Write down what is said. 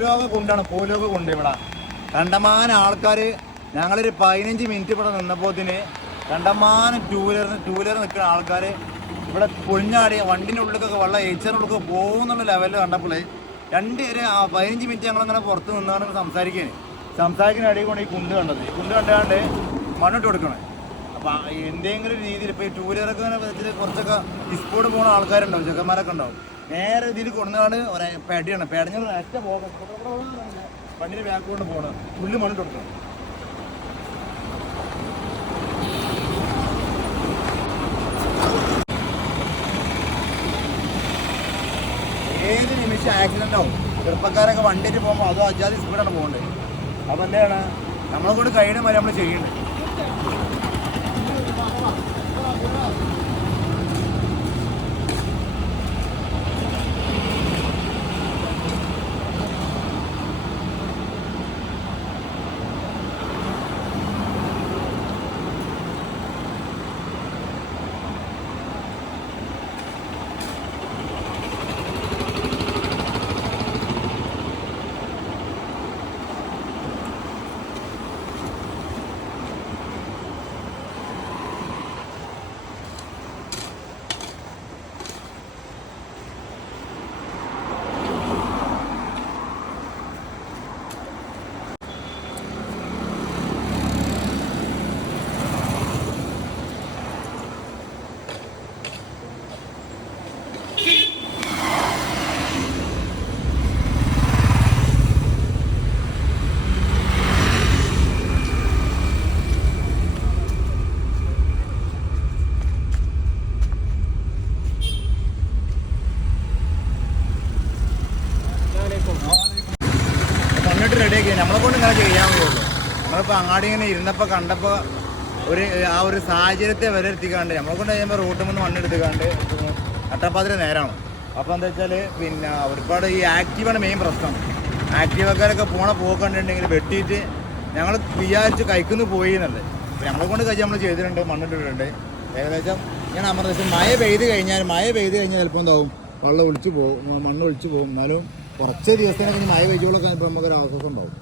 പൂലോക കൊണ്ട് ഇവിടെ കണ്ടമാനം ആൾക്കാർ. ഞങ്ങളൊരു 15 മിനിറ്റ് ഇവിടെ നിന്നപ്പോത്തിന് കണ്ടമാനം ടൂ വീലർ നിൽക്കുന്ന ആൾക്കാർ ഇവിടെ പൊളിഞ്ഞാടി വണ്ടിൻ്റെ ഉള്ളിലൊക്കെ വെള്ളം ഏച്ചറിനുള്ളിലൊക്കെ പോകുന്നുള്ള ലെവലിൽ കണ്ടപ്പോൾ 15 മിനിറ്റ് ഞങ്ങളങ്ങനെ പുറത്ത് നിന്നാണ് സംസാരിക്കുന്ന ഇടയിൽ കൊണ്ട് ഈ കുണ്ട് കണ്ടത്. ഈ കുണ്ട് കണ്ടാണ്ട് മണ്ണിട്ട് കൊടുക്കണം. അപ്പം എന്തെങ്കിലും രീതിയിൽ ഇപ്പോൾ ഈ ടൂ വീലറൊക്കെ വിധത്തിൽ കുറച്ചൊക്കെ സ്പീഡ് പോകുന്ന ആൾക്കാരുണ്ടാവും, ചെക്കന്മാരൊക്കെ ഉണ്ടാവും. നേരെ ഇതിൽ കൊണ്ടുവന്നാണ് പെടിയാണ്. പെടഞ്ഞ ഒറ്റ പോകാം വണ്ടിയുടെ ബാക്ക് കൊണ്ട് പോകണം. പുല്ല് മണ്ണിട്ട് കൊടുക്കണം. ഏത് നിമിഷം ആക്സിഡൻ്റ് ആവും. ചെറുപ്പക്കാരൊക്കെ വണ്ടിയിട്ട് പോകുമ്പോൾ അതോ അജാതി സ്പീഡാണ് പോകേണ്ടത്. അപ്പോൾ എന്താണ് നമ്മളെ കൊണ്ട് കഴിയുന്ന വരെ നമ്മൾ ചെയ്യേണ്ടത്. റെഡിയാക്കി നമ്മളെ കൊണ്ട് ഇങ്ങനെ ചെയ്യാൻ കഴിയുള്ളൂ. നമ്മളിപ്പോൾ അങ്ങാടി ഇങ്ങനെ ഇരുന്നപ്പോൾ കണ്ടപ്പോൾ ഒരു സാഹചര്യത്തെ വരെ എത്തിക്കാണ്ട് നമ്മളെ കൊണ്ട് കഴിയുമ്പോൾ റോട്ടിൽ നിന്ന് മണ്ണെടുത്തിക്കാണ്ട് അട്ടപ്പാതിര നേരമാണ്. അപ്പോൾ എന്താ വെച്ചാൽ പിന്നെ ഒരുപാട് ഈ ആക്റ്റീവാണ് മെയിൻ പ്രശ്നം. ആക്റ്റീവക്കാരൊക്കെ പോക്കണ്ടിട്ടുണ്ടെങ്കിൽ വെട്ടിയിട്ട് ഞങ്ങൾ വിചാരിച്ച് കൈക്കുന്ന് പോയി എന്നുള്ളത്. അപ്പോൾ നമ്മളെ കൊണ്ട് കഴിച്ച് നമ്മൾ ചെയ്തിട്ടുണ്ട്, മണ്ണിട്ടിട്ടുണ്ട്. ഏകദേശം ഞാൻ അമർദേശം മഴ പെയ്ത് കഴിഞ്ഞാൽ ചിലപ്പോൾ എന്താവും വെള്ളം ഒളിച്ച് പോകും, മണ്ണ് ഒളിച്ച് പോകും. എന്നാലും കുറച്ച് ദിവസത്തിനൊക്കെ മഴ കഴിച്ചോളൊക്കെ നമുക്കൊരു ആശ്വാസം ഉണ്ടാവും.